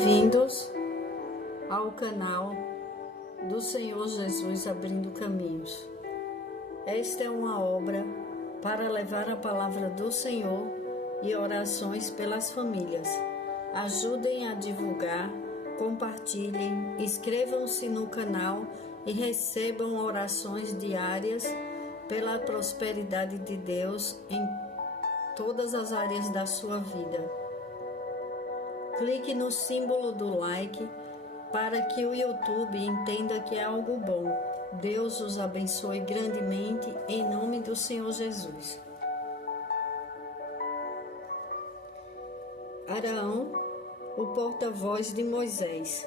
Bem-vindos ao canal do Senhor Jesus Abrindo Caminhos. Esta é uma obra para levar a palavra do Senhor e orações pelas famílias. Ajudem a divulgar, compartilhem, inscrevam-se no canal e recebam orações diárias pela prosperidade de Deus em todas as áreas da sua vida. Clique no símbolo do like para que o YouTube entenda que é algo bom. Deus os abençoe grandemente em nome do Senhor Jesus. Arão, o porta-voz de Moisés.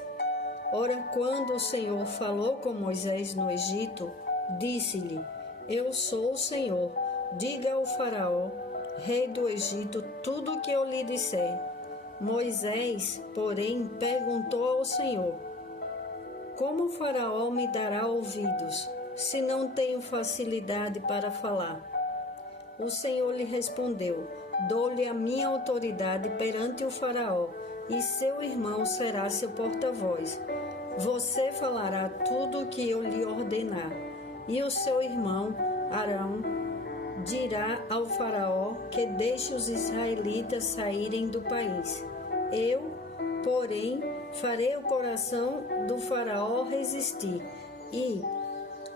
Ora, quando o Senhor falou com Moisés no Egito, disse-lhe: Eu sou o Senhor. Diga ao faraó, rei do Egito, tudo o que eu lhe disser. Moisés, porém, perguntou ao Senhor: Como o faraó me dará ouvidos, se não tenho facilidade para falar? O Senhor lhe respondeu: Dou-lhe a minha autoridade perante o faraó, e seu irmão será seu porta-voz. Você falará tudo o que eu lhe ordenar, e o seu irmão, Arão, dirá ao faraó que deixe os israelitas saírem do país. Eu, porém, farei o coração do faraó resistir e,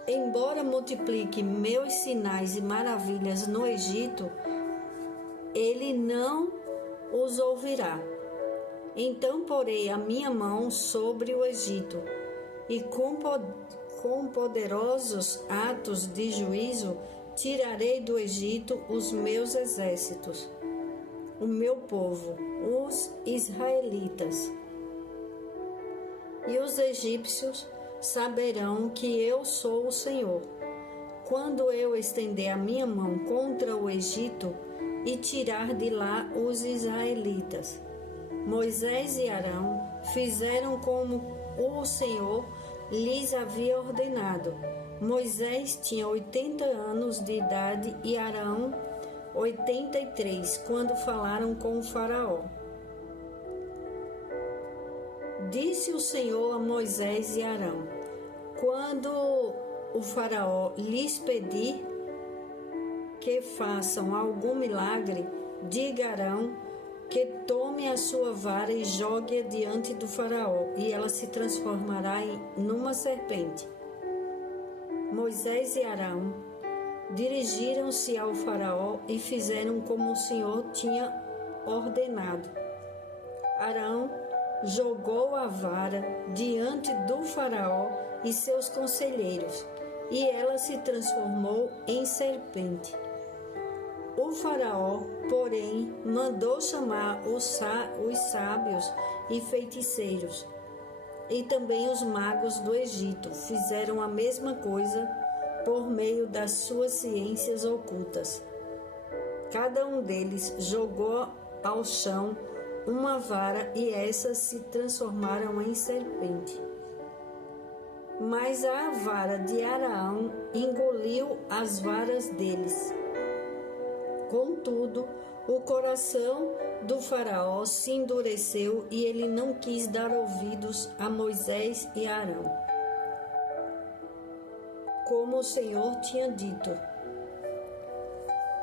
embora multiplique meus sinais e maravilhas no Egito, ele não os ouvirá. Então porei a minha mão sobre o Egito e com poderosos atos de juízo tirarei do Egito os meus exércitos, o meu povo, os israelitas. E os egípcios saberão que eu sou o Senhor, quando eu estender a minha mão contra o Egito e tirar de lá os israelitas. Moisés e Arão fizeram como o Senhor lhes havia ordenado. Moisés tinha 80 anos de idade e Arão 83, quando falaram com o faraó. Disse o Senhor a Moisés e Arão: Quando o faraó lhes pedir que façam algum milagre, diga a Arão que tome a sua vara e jogue-a diante do faraó, e ela se transformará numa serpente. Moisés e Arão dirigiram-se ao faraó e fizeram como o Senhor tinha ordenado. Arão jogou a vara diante do faraó e seus conselheiros, e ela se transformou em serpente. O faraó, porém, mandou chamar os sábios e feiticeiros, e também os magos do Egito fizeram a mesma coisa por meio das suas ciências ocultas. Cada um deles jogou ao chão uma vara e essas se transformaram em serpente. Mas a vara de Arão engoliu as varas deles. Contudo, o coração do faraó se endureceu e ele não quis dar ouvidos a Moisés e Arão, como o Senhor tinha dito.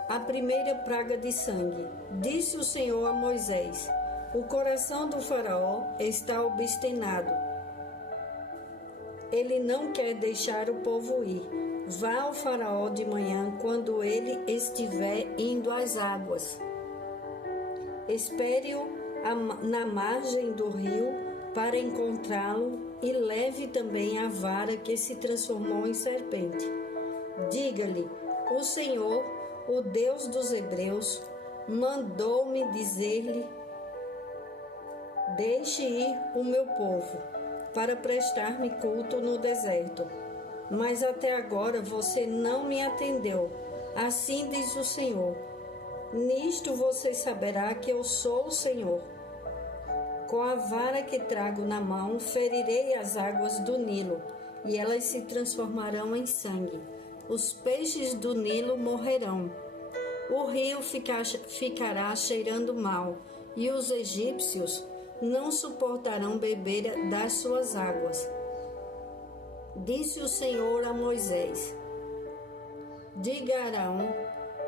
A primeira praga de sangue. Disse o Senhor a Moisés: O coração do faraó está obstinado. Ele não quer deixar o povo ir. Vá ao faraó de manhã, quando ele estiver indo às águas. Espere-o na margem do rio para encontrá-lo e leve também a vara que se transformou em serpente. Diga-lhe: O Senhor, o Deus dos Hebreus, mandou-me dizer-lhe: Deixe ir o meu povo, para prestar-me culto no deserto. Mas até agora você não me atendeu. Assim diz o Senhor: Nisto você saberá que eu sou o Senhor. Com a vara que trago na mão, ferirei as águas do Nilo, e elas se transformarão em sangue. Os peixes do Nilo morrerão. O rio ficará cheirando mal, e os egípcios não suportarão beber das suas águas. Disse o Senhor a Moisés: diga a Arão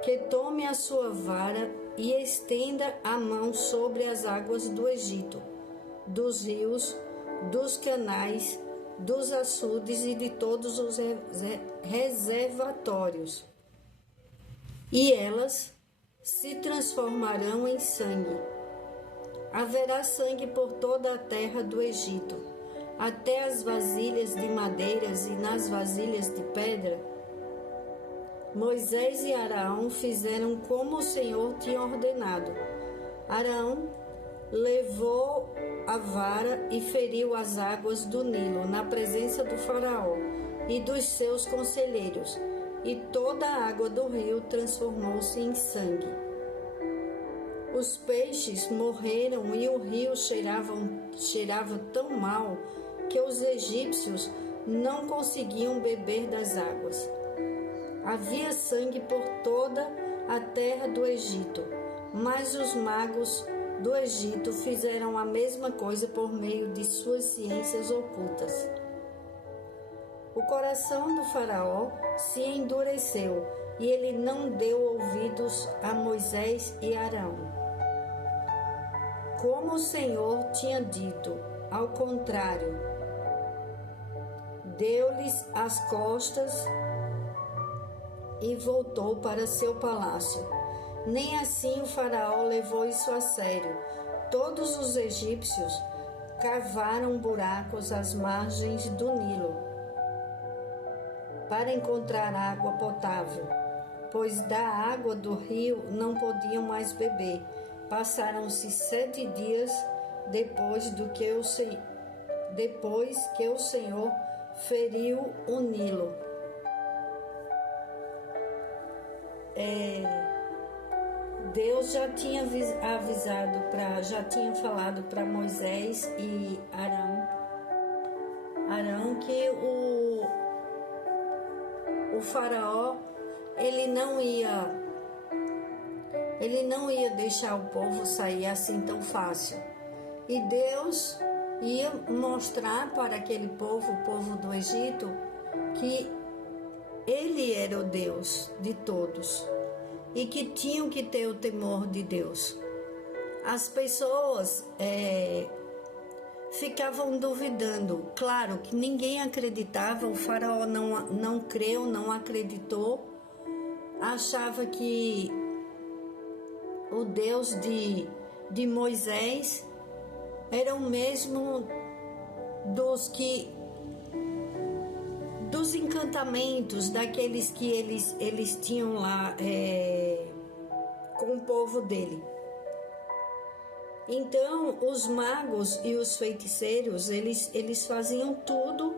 que tome a sua vara e estenda a mão sobre as águas do Egito, dos rios, dos canais, dos açudes e de todos os reservatórios, e elas se transformarão em sangue. Haverá sangue por toda a terra do Egito, até as vasilhas de madeiras e nas vasilhas de pedra. Moisés e Arão fizeram como o Senhor tinha ordenado. Arão levou a vara e feriu as águas do Nilo na presença do faraó e dos seus conselheiros, e toda a água do rio transformou-se em sangue. Os peixes morreram e o rio cheirava tão mal que os egípcios não conseguiam beber das águas. Havia sangue por toda a terra do Egito, mas os magos do Egito fizeram a mesma coisa por meio de suas ciências ocultas. O coração do faraó se endureceu e ele não deu ouvidos a Moisés e Arão, como o Senhor tinha dito. Ao contrário, deu-lhes as costas e voltou para seu palácio. Nem assim o faraó levou isso a sério. Todos os egípcios cavaram buracos às margens do Nilo para encontrar água potável, pois da água do rio não podiam mais beber. Passaram-se 7 dias depois que o Senhor feriu o Nilo. Deus já tinha avisado, já tinha falado para Moisés e Arão que o faraó ele não ia deixar o povo sair assim tão fácil. E Deus ia mostrar para aquele povo, o povo do Egito, que ele era o Deus de todos e que tinham que ter o temor de Deus. As pessoas ficavam duvidando. Claro que ninguém acreditava, o faraó não creu, não acreditou, achava que o Deus de Moisés era o mesmo dos encantamentos, daqueles que eles tinham lá com o povo dele. Então, os magos e os feiticeiros, eles faziam tudo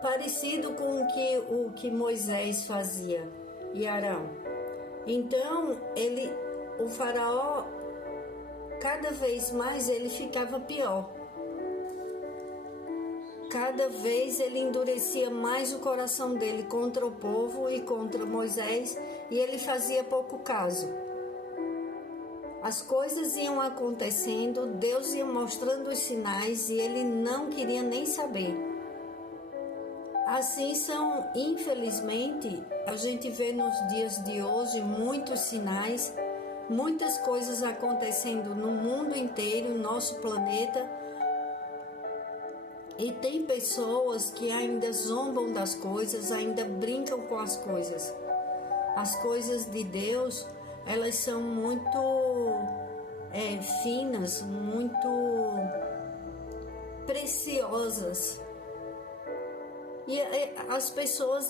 parecido com o que Moisés fazia e Arão. Então, o faraó, cada vez mais ele ficava pior. Cada vez ele endurecia mais o coração dele contra o povo e contra Moisés, e ele fazia pouco caso. As coisas iam acontecendo, Deus ia mostrando os sinais e ele não queria nem saber. Assim são, infelizmente, a gente vê nos dias de hoje muitos sinais, muitas coisas acontecendo no mundo inteiro, no nosso planeta. E tem pessoas que ainda zombam das coisas, ainda brincam com as coisas. As coisas de Deus, elas são muito finas, muito preciosas. E as pessoas,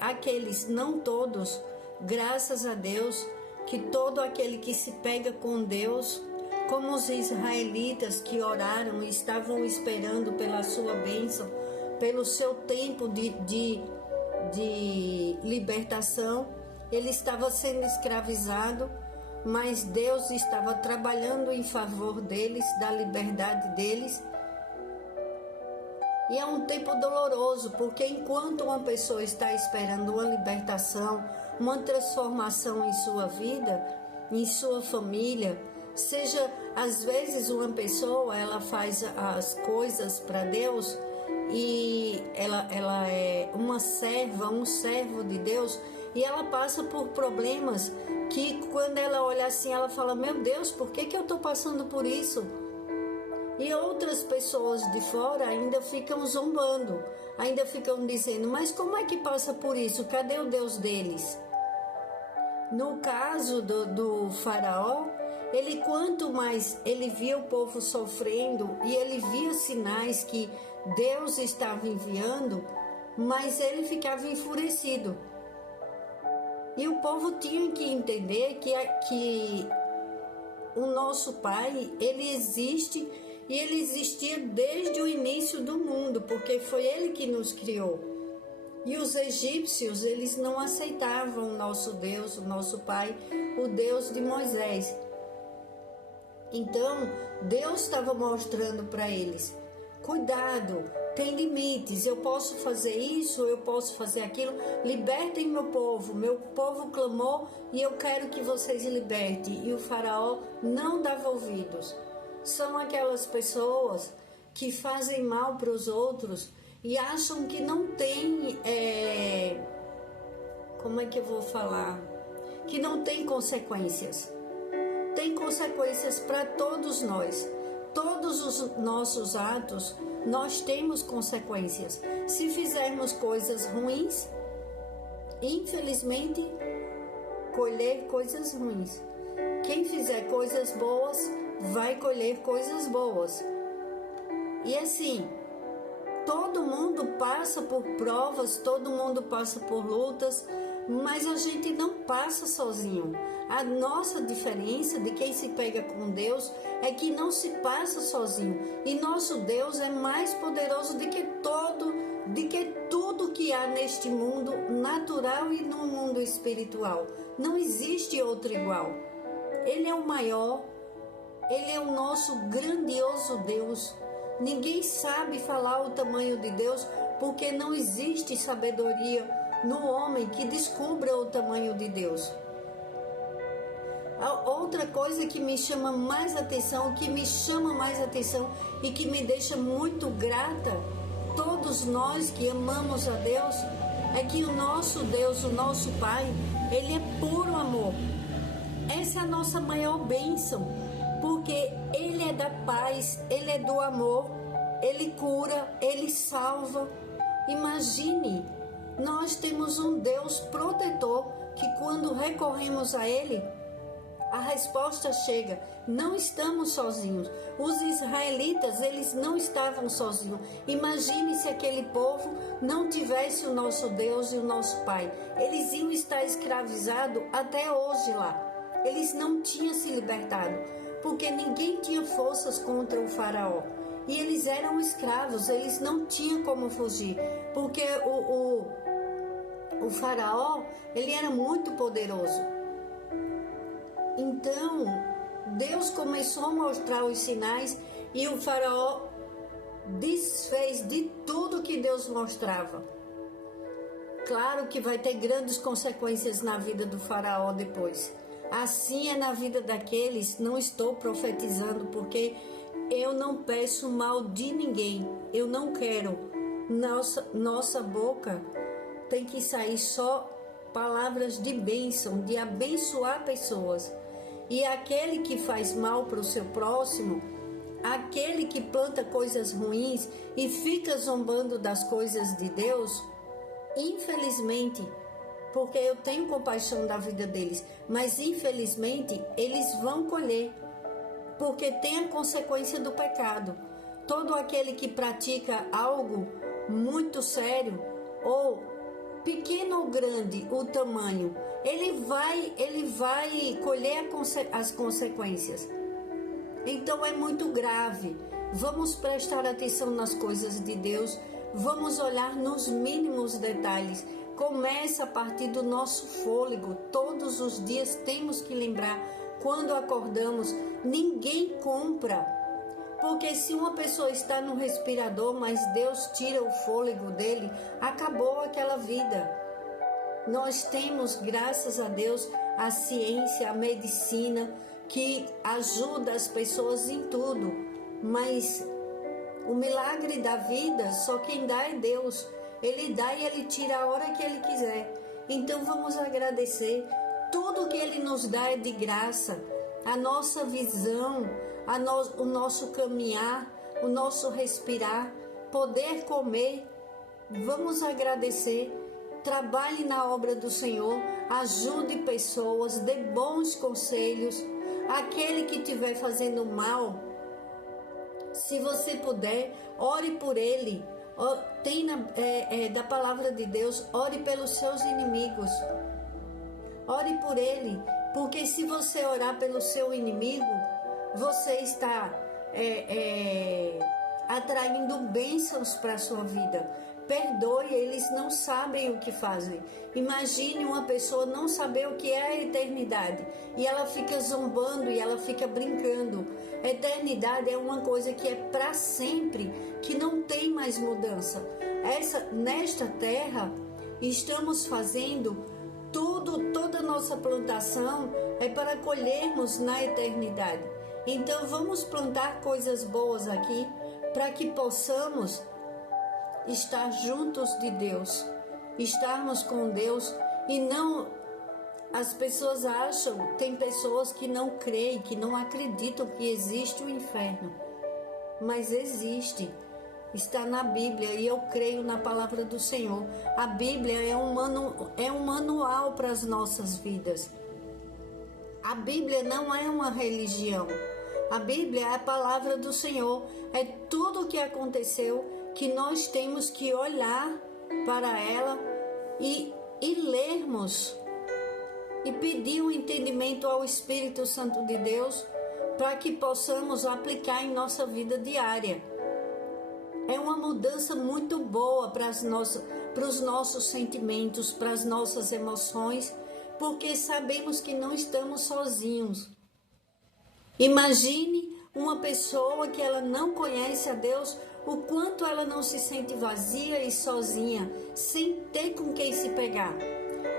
aqueles, não todos, graças a Deus, que todo aquele que se pega com Deus, como os israelitas que oraram e estavam esperando pela sua bênção, pelo seu tempo de libertação, ele estava sendo escravizado, mas Deus estava trabalhando em favor deles, da liberdade deles. E é um tempo doloroso, porque enquanto uma pessoa está esperando uma libertação, uma transformação em sua vida, em sua família, Seja, às vezes uma pessoa, ela faz as coisas para Deus e ela é uma serva, um servo de Deus, e ela passa por problemas que quando ela olha assim, ela fala, meu Deus, por que eu estou passando por isso? E outras pessoas de fora ainda ficam zombando, ainda ficam dizendo, mas como é que passa por isso? Cadê o Deus deles? No caso do faraó, ele quanto mais ele via o povo sofrendo e ele via sinais que Deus estava enviando, mas ele ficava enfurecido. E o povo tinha que entender que o nosso Pai, ele existe e ele existia desde o início do mundo, porque foi ele que nos criou. E os egípcios, eles não aceitavam o nosso Deus, o nosso Pai, o Deus de Moisés. Então, Deus estava mostrando para eles, cuidado, tem limites, eu posso fazer isso, eu posso fazer aquilo, libertem meu povo clamou e eu quero que vocês libertem. E o faraó não dava ouvidos. São aquelas pessoas que fazem mal para os outros e acham que não tem, como é que eu vou falar? Que não tem consequências. Tem consequências para todos nós. Todos os nossos atos, nós temos consequências. Se fizermos coisas ruins, infelizmente, colher coisas ruins. Quem fizer coisas boas, vai colher coisas boas. E assim, todo mundo passa por provas, todo mundo passa por lutas, mas a gente não passa sozinho. A nossa diferença de quem se pega com Deus é que não se passa sozinho. E nosso Deus é mais poderoso do que tudo que há neste mundo natural e no mundo espiritual. Não existe outro igual. Ele é o maior, ele é o nosso grandioso Deus. Ninguém sabe falar o tamanho de Deus, porque não existe sabedoria no homem que descubra o tamanho de Deus. A outra coisa que me chama mais atenção, e que me deixa muito grata, todos nós que amamos a Deus, é que o nosso Deus, o nosso Pai, Ele é puro amor. Essa é a nossa maior bênção, porque Ele é da paz, Ele é do amor, Ele cura, Ele salva. Imagine, nós temos um Deus protetor que quando recorremos a Ele, a resposta chega. Não estamos sozinhos. Os israelitas, eles não estavam sozinhos. Imagine se aquele povo não tivesse o nosso Deus e o nosso Pai. Eles iam estar escravizados até hoje lá. Eles não tinham se libertado, porque ninguém tinha forças contra o faraó. E eles eram escravos, eles não tinham como fugir, porque o faraó, ele era muito poderoso. Então, Deus começou a mostrar os sinais e o faraó desfez de tudo que Deus mostrava. Claro que vai ter grandes consequências na vida do faraó depois. Assim é na vida daqueles, não estou profetizando porque eu não peço mal de ninguém, eu não quero. Nossa boca tem que sair só palavras de bênção, de abençoar pessoas. E aquele que faz mal para o seu próximo, aquele que planta coisas ruins e fica zombando das coisas de Deus, infelizmente, porque eu tenho compaixão da vida deles, mas infelizmente eles vão colher, porque tem a consequência do pecado. Todo aquele que pratica algo muito sério, ou pequeno ou grande o tamanho, ele vai colher as consequências. Então é muito grave. Vamos prestar atenção nas coisas de Deus, vamos olhar nos mínimos detalhes. Começa a partir do nosso fôlego. Todos os dias temos que lembrar, quando acordamos, ninguém compra. Porque se uma pessoa está no respirador, mas Deus tira o fôlego dele, acabou aquela vida. Nós temos, graças a Deus, a ciência, a medicina, que ajuda as pessoas em tudo, mas o milagre da vida só quem dá é Deus. Ele dá e Ele tira a hora que Ele quiser. Então vamos agradecer. Tudo que Ele nos dá é de graça. A nossa visão, o nosso caminhar, o nosso respirar, poder comer. Vamos agradecer. Trabalhe na obra do Senhor, ajude pessoas, dê bons conselhos. Aquele que estiver fazendo mal, se você puder, ore por ele. Tem da palavra de Deus, ore pelos seus inimigos. Ore por ele, porque se você orar pelo seu inimigo, você está atraindo bênçãos para a sua vida. Perdoe, eles não sabem o que fazem. Imagine uma pessoa não saber o que é a eternidade e ela fica zombando e ela fica brincando. Eternidade é uma coisa que é para sempre, que não tem mais mudança. Nesta terra, estamos fazendo toda a nossa plantação é para colhermos na eternidade. Então vamos plantar coisas boas aqui para que possamos estar juntos de Deus, estarmos com Deus. E não, as pessoas acham, tem pessoas que não creem, que não acreditam que existe o inferno, mas existe, está na Bíblia, e eu creio na palavra do Senhor. A Bíblia é um manual para as nossas vidas. A Bíblia não é uma religião, a Bíblia é a palavra do Senhor, é tudo o que aconteceu, que nós temos que olhar para ela e lermos e pedir um entendimento ao Espírito Santo de Deus para que possamos aplicar em nossa vida diária. É uma mudança muito boa para os nossos sentimentos, para as nossas emoções, porque sabemos que não estamos sozinhos. Imagine uma pessoa que ela não conhece a Deus, o quanto ela não se sente vazia e sozinha, sem ter com quem se pegar.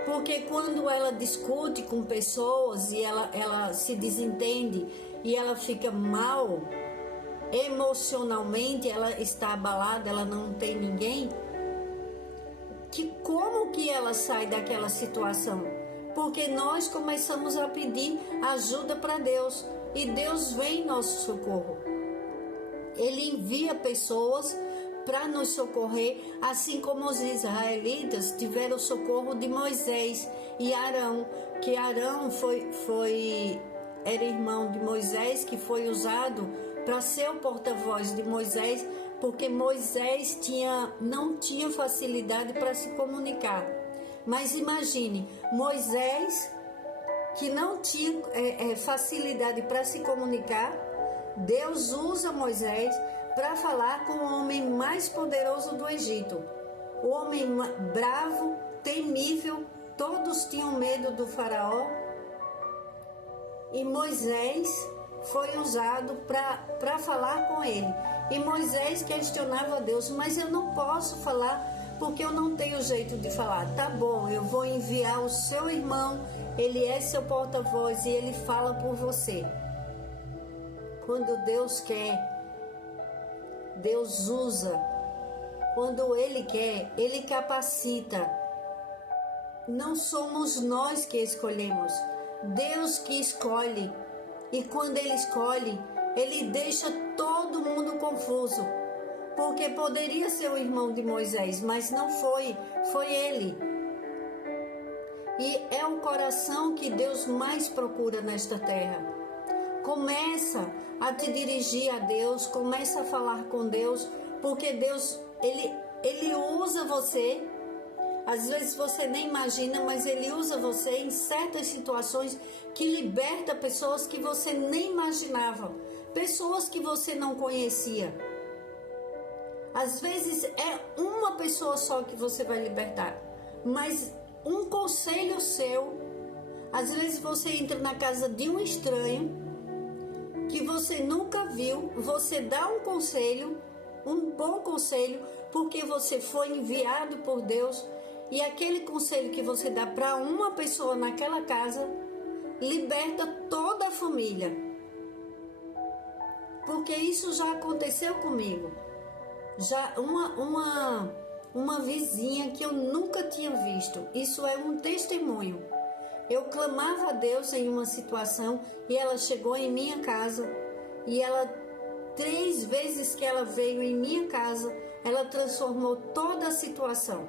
Porque quando ela discute com pessoas e ela se desentende e ela fica mal, emocionalmente ela está abalada, ela não tem ninguém, como que ela sai daquela situação? Porque nós começamos a pedir ajuda para Deus e Deus vem em nosso socorro. Ele envia pessoas para nos socorrer, assim como os israelitas tiveram o socorro de Moisés e Arão, que Arão era irmão de Moisés, que foi usado para ser o porta-voz de Moisés, porque Moisés não tinha facilidade para se comunicar. Mas imagine, Moisés, que não tinha facilidade para se comunicar, Deus usa Moisés para falar com o homem mais poderoso do Egito. O homem bravo, temível, todos tinham medo do faraó. E Moisés foi usado para falar com ele. E Moisés questionava a Deus, mas eu não posso falar porque eu não tenho jeito de falar. Tá bom, eu vou enviar o seu irmão, ele é seu porta-voz e ele fala por você. Quando Deus quer, Deus usa. Quando Ele quer, Ele capacita. Não somos nós que escolhemos, Deus que escolhe. E quando Ele escolhe, Ele deixa todo mundo confuso. Porque poderia ser o irmão de Moisés, mas não foi, foi ele. E é o coração que Deus mais procura nesta terra. Começa a te dirigir a Deus, começa a falar com Deus, porque Deus, Ele usa você. Às vezes você nem imagina, mas Ele usa você em certas situações que liberta pessoas que você nem imaginava, pessoas que você não conhecia. Às vezes é uma pessoa só que você vai libertar, mas um conselho seu. Às vezes você entra na casa de um estranho que você nunca viu, você dá um conselho, um bom conselho, porque você foi enviado por Deus, e aquele conselho que você dá para uma pessoa naquela casa liberta toda a família. Porque isso já aconteceu comigo. Já uma vizinha que eu nunca tinha visto. Isso é um testemunho. Eu clamava a Deus em uma situação e ela chegou em minha casa e ela, 3 vezes que ela veio em minha casa, ela transformou toda a situação.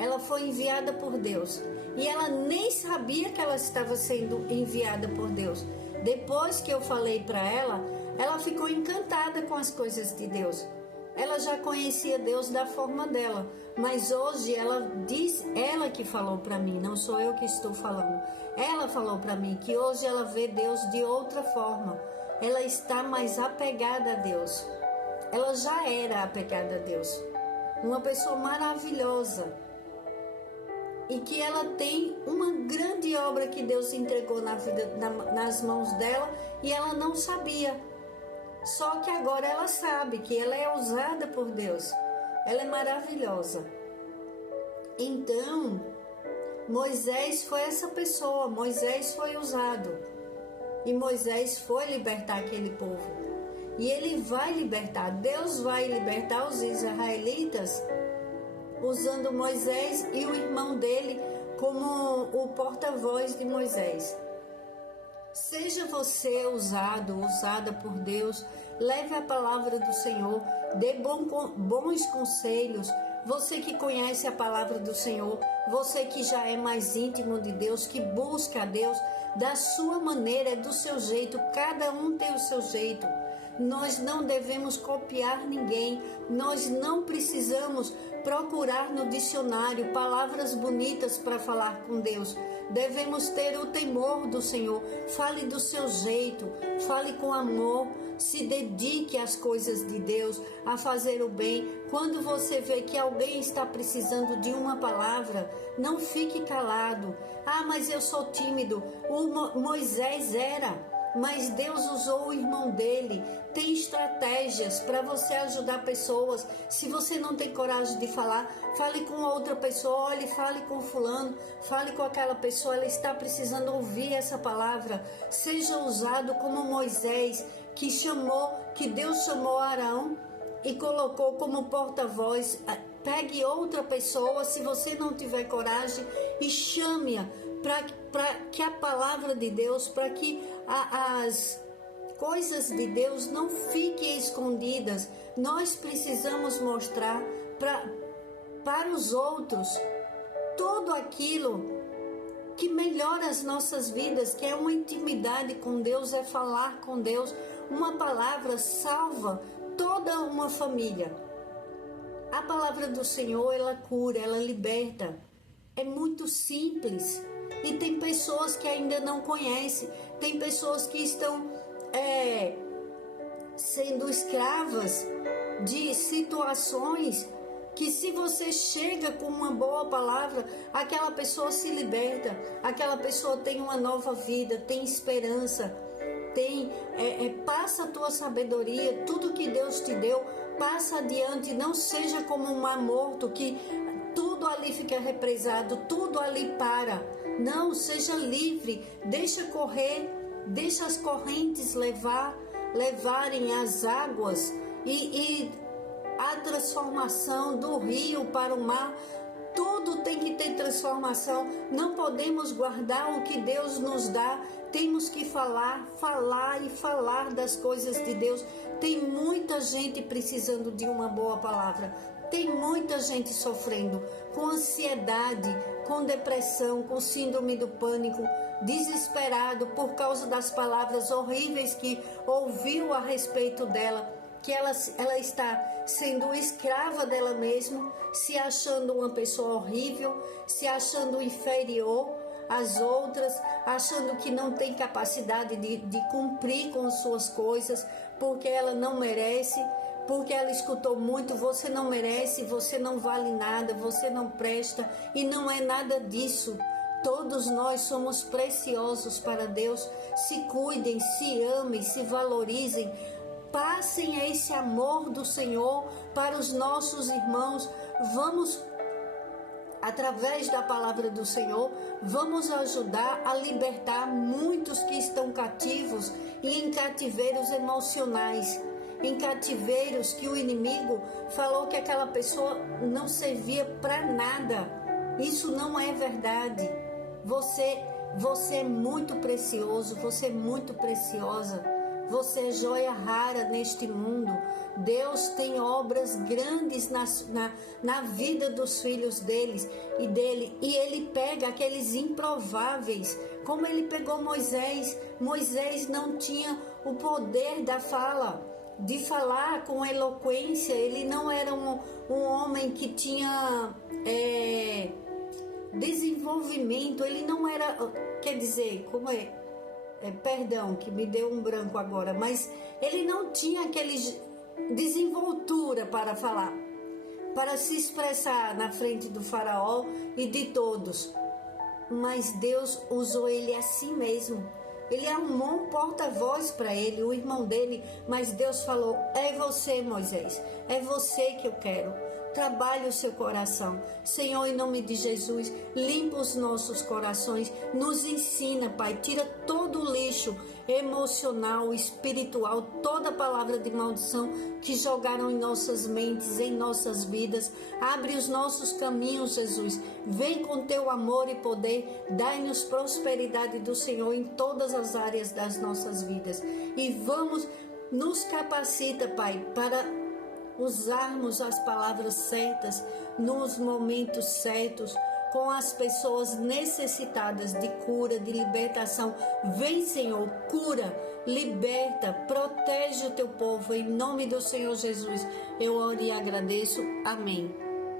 Ela foi enviada por Deus e ela nem sabia que ela estava sendo enviada por Deus. Depois que eu falei para ela, ela ficou encantada com as coisas de Deus. Ela já conhecia Deus da forma dela, mas hoje ela diz, ela que falou para mim, não sou eu que estou falando. Ela falou para mim que hoje ela vê Deus de outra forma. Ela está mais apegada a Deus. Ela já era apegada a Deus. Uma pessoa maravilhosa. E que ela tem uma grande obra que Deus entregou nas mãos dela e ela não sabia. Só que agora ela sabe que ela é usada por Deus. Ela é maravilhosa. Então, Moisés foi essa pessoa. Moisés foi usado. E Moisés foi libertar aquele povo. E ele vai libertar. Deus vai libertar os israelitas usando Moisés e o irmão dele como o porta-voz de Moisés. Seja você usada por Deus, leve a palavra do Senhor, dê bons conselhos. Você que conhece a palavra do Senhor, você que já é mais íntimo de Deus, que busca a Deus da sua maneira, do seu jeito, cada um tem o seu jeito. Nós não devemos copiar ninguém, nós não precisamos procurar no dicionário palavras bonitas para falar com Deus. Devemos ter o temor do Senhor. Fale do seu jeito, fale com amor, se dedique às coisas de Deus, a fazer o bem. Quando você vê que alguém está precisando de uma palavra, não fique calado. Ah, mas eu sou tímido. O Moisés era. Mas Deus usou o irmão dele. Tem estratégias para você ajudar pessoas. Se você não tem coragem de falar, fale com outra pessoa. Olhe, fale com fulano, fale com aquela pessoa. Ela está precisando ouvir essa palavra. Seja usado como Moisés, que Deus chamou Arão e colocou como porta-voz. Pegue outra pessoa, se você não tiver coragem, e chame-a para que a palavra de Deus, para que as coisas de Deus não fiquem escondidas. Nós precisamos mostrar para os outros tudo aquilo que melhora as nossas vidas, que é uma intimidade com Deus, é falar com Deus. Uma palavra salva toda uma família. A palavra do Senhor, ela cura, ela liberta. É muito simples. E tem pessoas que ainda não conhecem. Tem pessoas que estão sendo escravas de situações que, se você chega com uma boa palavra, aquela pessoa se liberta. Aquela pessoa tem uma nova vida, tem esperança. Passa a tua sabedoria, tudo que Deus te deu, passa adiante. Não seja como um mar morto que tudo ali fica represado, tudo ali para. Não, seja livre, deixa correr, deixa as correntes levarem as águas e a transformação do rio para o mar. Tudo tem que ter transformação. Não podemos guardar o que Deus nos dá. Temos que falar das coisas de Deus. Tem muita gente precisando de uma boa palavra. Tem muita gente sofrendo com ansiedade, com depressão, com síndrome do pânico, desesperado por causa das palavras horríveis que ouviu a respeito dela, que ela está sendo escrava dela mesma, se achando uma pessoa horrível, se achando inferior às outras, achando que não tem capacidade de cumprir com suas coisas, porque ela não merece. Porque ela escutou muito, você não merece, você não vale nada, você não presta, e não é nada disso. Todos nós somos preciosos para Deus. Se cuidem, se amem, se valorizem. Passem esse amor do Senhor para os nossos irmãos. Vamos através da palavra do Senhor, vamos ajudar a libertar muitos que estão cativos e em cativeiros emocionais, em cativeiros que o inimigo falou que aquela pessoa não servia para nada. Isso não é verdade. Você é muito precioso, você é muito preciosa. Você é joia rara neste mundo. Deus tem obras grandes na vida dos filhos dele. E ele pega aqueles improváveis, como ele pegou Moisés. Moisés não tinha o poder da fala, de falar com eloquência. Ele não era um homem que tinha desenvolvimento. Ele não era, quer dizer, como é? Perdão, que me deu um branco agora, mas ele não tinha aquele desenvoltura para falar, para se expressar na frente do faraó e de todos. Mas Deus usou ele assim mesmo. Ele arrumou um porta-voz para ele, o irmão dele, mas Deus falou: é você, Moisés, é você que eu quero. Trabalhe o seu coração. Senhor, em nome de Jesus, limpa os nossos corações, nos ensina, Pai, tira todo o lixo emocional, espiritual, toda palavra de maldição que jogaram em nossas mentes, em nossas vidas. Abre os nossos caminhos, Jesus. Vem com teu amor e poder, dai-nos prosperidade do Senhor em todas as áreas das nossas vidas. E vamos, nos capacita, Pai, para usarmos as palavras certas, nos momentos certos, com as pessoas necessitadas de cura, de libertação. Vem, Senhor, cura, liberta, protege o teu povo. Em nome do Senhor Jesus, eu oro e agradeço. Amém.